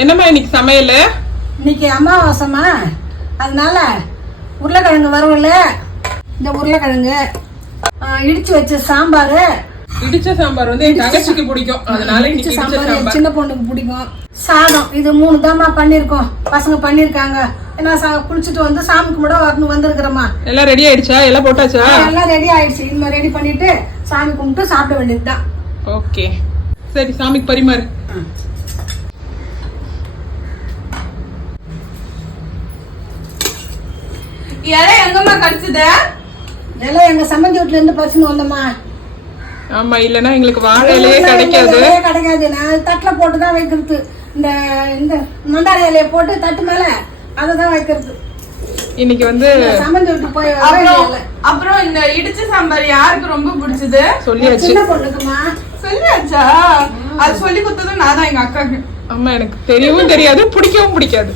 என்னம்மா இன்னைக்கு சமையல்? இன்னைக்கு அமாவாசைமா, அதனால உருளைக்கிழங்கு வறுவல், இந்த உருளைக்கிழங்கு இடிச்சு வச்ச சாம்பார். இடிச்ச சாம்பார் வந்து என் தங்கச்சிக்கு பிடிக்கும், அதனால இன்னைக்கு இடிச்ச சாம்பார். சின்ன பொண்ணுக்கு பிடிக்கும். சாதம் இது 3 தாம்மா பண்ணிருக்கோம். பசங்க பண்ணிருக்காங்க. ஏன்னா குளிச்சுட்டு வந்து சாமி கும்பிட வந்திருக்கிறோமா. எல்லாம் ரெடி ஆயிடுச்சா? எல்லாம் போட்டாச்சா? எல்லாம் ரெடி ஆயிடுச்சு. இனிமே ரெடி பண்ணிட்டு சாமி கும்பிட்டு சாப்பிட வேண்டியதுதான். ஓகே, சரி சாமிக்கு பரிமாறு. இலை எங்கம்மா கிடைச்சது? இலை எங்க சம்மந்தி வீட்டுல இருந்து பறிச்சுன்னு வந்தோம்மா. ஆமா, இல்லன்னா எங்களுக்கு வாழை இலையே கிடைக்காது. நான் தட்டுல போட்டுதான் வைக்கிறது. இந்த இந்த மண்டாரி இலைய போட்டு தட்டு மேல அததான் வைக்கிறது. இன்னைக்கு வந்து சம்மந்தி வீட்டுக்கு போய் அப்புறம் இந்த இடிச்ச சாம்பார் யாருக்கு ரொம்ப பிடிச்சது? சொல்லியாச்சு. சின்ன பொண்ணுக்குமா. சொல்லியாச்சா? அது சொல்லி கொடுத்ததும் நான் தான் எங்க அக்காக்கு. அம்மா எனக்கு தெரியவும் தெரியாது, பிடிக்கவும் பிடிக்காது.